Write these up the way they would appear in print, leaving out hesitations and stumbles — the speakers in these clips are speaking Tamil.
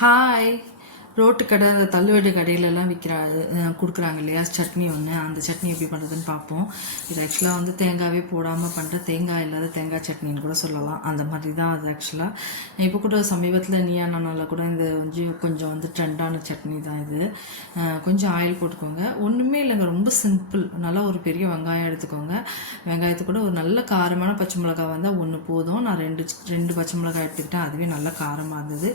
Hi. ரோட்டு கடை அந்த தள்ளுவண்டி கடையிலலாம் கொடுக்குறாங்க இல்லையா சட்னி ஒன்று, அந்த சட்னி எப்படி பண்ணுறதுன்னு பார்ப்போம். இது ஆக்சுவலாக வந்து தேங்காவே போடாமல் பண்ணுற தேங்காய் இல்லாத தேங்காய் சட்னின்னு கூட சொல்லலாம். அந்த மாதிரி தான் அது ஆக்சுவலாக. இப்போ கூட சமீபத்தில் நீயா நானால கூட இந்த கொஞ்சம் வந்து ட்ரெண்டான சட்னி தான் இது. கொஞ்சம் ஆயில் போட்டுக்கோங்க, ஒன்றுமே இல்லைங்க, ரொம்ப சிம்பிள். நல்லா ஒரு பெரிய வெங்காயம் எடுத்துக்கோங்க. வெங்காயத்தை கூட ஒரு நல்ல காரமான பச்சை மிளகாய் வந்தால் ஒன்று போதும். நான் ரெண்டு பச்சை மிளகாய் எடுத்துக்கிட்டேன், அதுவே நல்ல காரமாக இருந்தது.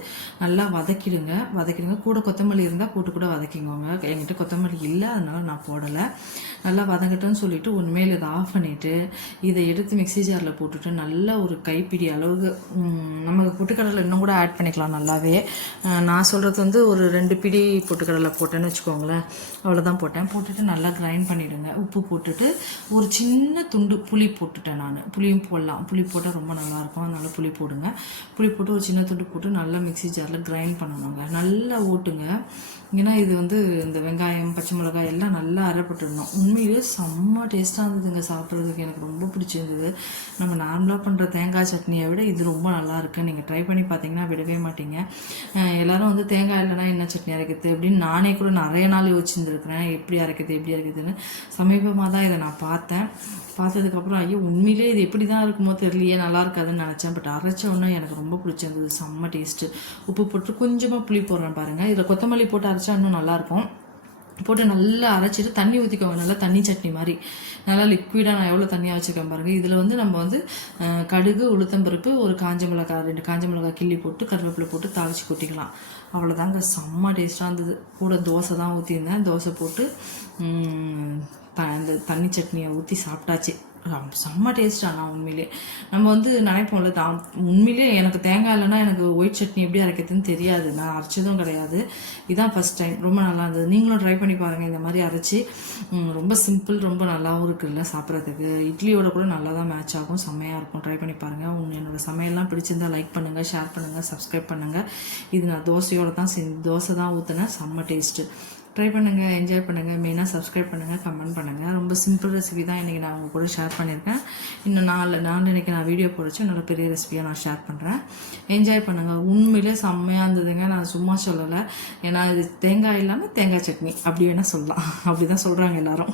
நல்லா வதக்கிடுங்க. கூட கொத்தமல்லி இருந்தால் போட்டு கூட வதக்கிங்கோங்க. என்கிட்ட கொத்தமல்லி இல்லை, அதனால் நான் போடலை. நல்லா வதங்கட்டும்னு சொல்லிவிட்டு உண்மையில் இதை ஆஃப் பண்ணிவிட்டு இதை எடுத்து மிக்ஸி ஜாரில் போட்டுட்டு நல்லா ஒரு கைப்பிடி அளவுக்கு நமக்கு பொட்டுக்கடலை இன்னும் கூட ஆட் பண்ணிக்கலாம் நல்லாவே. நான் சொல்கிறது வந்து ஒரு 2 பிடி பொட்டுக்கடலை போட்டேன்னு வச்சுக்கோங்களேன், அவ்வளோதான் போட்டுட்டு நல்லா கிரைண்ட் பண்ணிவிடுங்க. உப்பு போட்டுட்டு ஒரு சின்ன துண்டு புளி போட்டுட்டேன் நான். புளியும் போடலாம், புளி போட்டால் ரொம்ப நல்லாயிருக்கும், அதனால் புளி போடுங்க. புளி போட்டு ஒரு சின்ன துண்டு போட்டு நல்லா மிக்ஸி ஜாரில் கிரைண்ட் பண்ணணுங்க. நல்லா ஓட்டுங்க. ஏன்னா இது வந்து இந்த வெங்காயம் பச்சை மிளகாய் எல்லாம் நல்லா அரைப்பட்டுடணும். உண்மையிலே செம்ம டேஸ்ட்டாக இருந்ததுங்க சாப்பிட்றதுக்கு, எனக்கு ரொம்ப பிடிச்சிருந்தது. நம்ம நார்மலாக பண்ணுற தேங்காய் சட்னியை விட இது ரொம்ப நல்லா இருக்குது. நீங்கள் ட்ரை பண்ணி பார்த்தீங்கன்னா விடவே மாட்டீங்க. எல்லோரும் வந்து தேங்காய் இல்லைனா என்ன சட்னி அரைக்கிறது அப்படின்னு நானே கூட நிறைய நாள் யோசிச்சுருந்துருக்கிறேன், எப்படி அரைக்குதுன்னு. சமீபமாக தான் இதை நான் பார்த்ததுக்கப்புறம் ஐயோ உண்மையிலே இது எப்படி தான் இருக்குமோ தெரியலையே, நல்லா இருக்காதுன்னு நினச்சேன். பட் அரைச்ச உடனே எனக்கு ரொம்ப பிடிச்சிருந்தது, செம்ம டேஸ்ட்டு. உப்பு போட்டு கொஞ்சமாக புளி போடுறேன் பாருங்கள். இதில் கொத்தமல்லி போட்டு அரைச்சா இன்னும் நல்லாயிருக்கும். போட்டு நல்லா அரைச்சிட்டு தண்ணி ஊற்றிக்கோங்க, நல்லா தண்ணி சட்னி மாதிரி நல்லா லிக்விடாக. நான் எவ்வளோ தண்ணியாக வச்சுருக்கேன் பாருங்கள். இதில் வந்து நம்ம வந்து கடுகு உளுத்தம்பருப்பு ஒரு 2 காஞ்ச மிளகாய் கிள்ளி போட்டு கருவேப்பிலை போட்டு தாளித்து கொட்டிக்கலாம். அவ்வளோதாங்க, செம்ம டேஸ்ட்டாக இருந்தது. கூட தோசை தான் ஊற்றியிருந்தேன், தோசை போட்டு இந்த தண்ணி சட்னியை ஊற்றி சாப்பிட்டாச்சு. செம்ம டேஸ்ட்டாக. நான் உண்மையிலே நம்ம வந்து நினைப்போம்ல, உண்மையிலே எனக்கு தேங்காய் இல்லைன்னா எனக்கு ஒயிட் சட்னி எப்படி அரைக்கிறதுன்னு தெரியாது, நான் அரைச்சதும் கிடையாது. இதுதான் ஃபஸ்ட் டைம், ரொம்ப நல்லா இருந்தது. நீங்களும் ட்ரை பண்ணி பாருங்கள் இந்த மாதிரி அரைச்சி. ரொம்ப சிம்பிள், ரொம்ப நல்லாவும் இருக்குல்ல சாப்பிட்றதுக்கு. இட்லியோட கூட நல்லா தான் மேட்ச் ஆகும், செம்மையாக இருக்கும். ட்ரை பண்ணி பாருங்கள். என்னோடய சமையல்லாம் பிடிச்சிருந்தா லைக் பண்ணுங்கள், ஷேர் பண்ணுங்கள், சப்ஸ்கிரைப் பண்ணுங்கள். இது நான் தோசை தான் ஊற்றினேன், செம்ம டேஸ்ட்டு. ட்ரை பண்ணுங்கள், என்ஜாய் பண்ணுங்கள். மெயினாக சப்ஸ்கிரைப் பண்ணுங்கள், கமெண்ட் பண்ணுங்கள். ரொம்ப சிம்பிள் ரெசிபி தான் இன்றைக்கி நான் உங்கள் கூட ஷேர் பண்ணியிருக்கேன். இன்னும் நாளைக்கு நான் வீடியோ போடுச்சு நல்ல பெரிய ரெசிபியாக நான் ஷேர் பண்ணுறேன். என்ஜாய் பண்ணுங்கள். உண்மையிலே செம்மையாக இருந்ததுங்க, நான் சும்மா சொல்லலை. ஏன்னா இது தேங்காய் இல்லாமல் தேங்காய் சட்னி அப்படி வேணால் சொல்லலாம், அப்படி தான் சொல்கிறாங்க எல்லோரும்.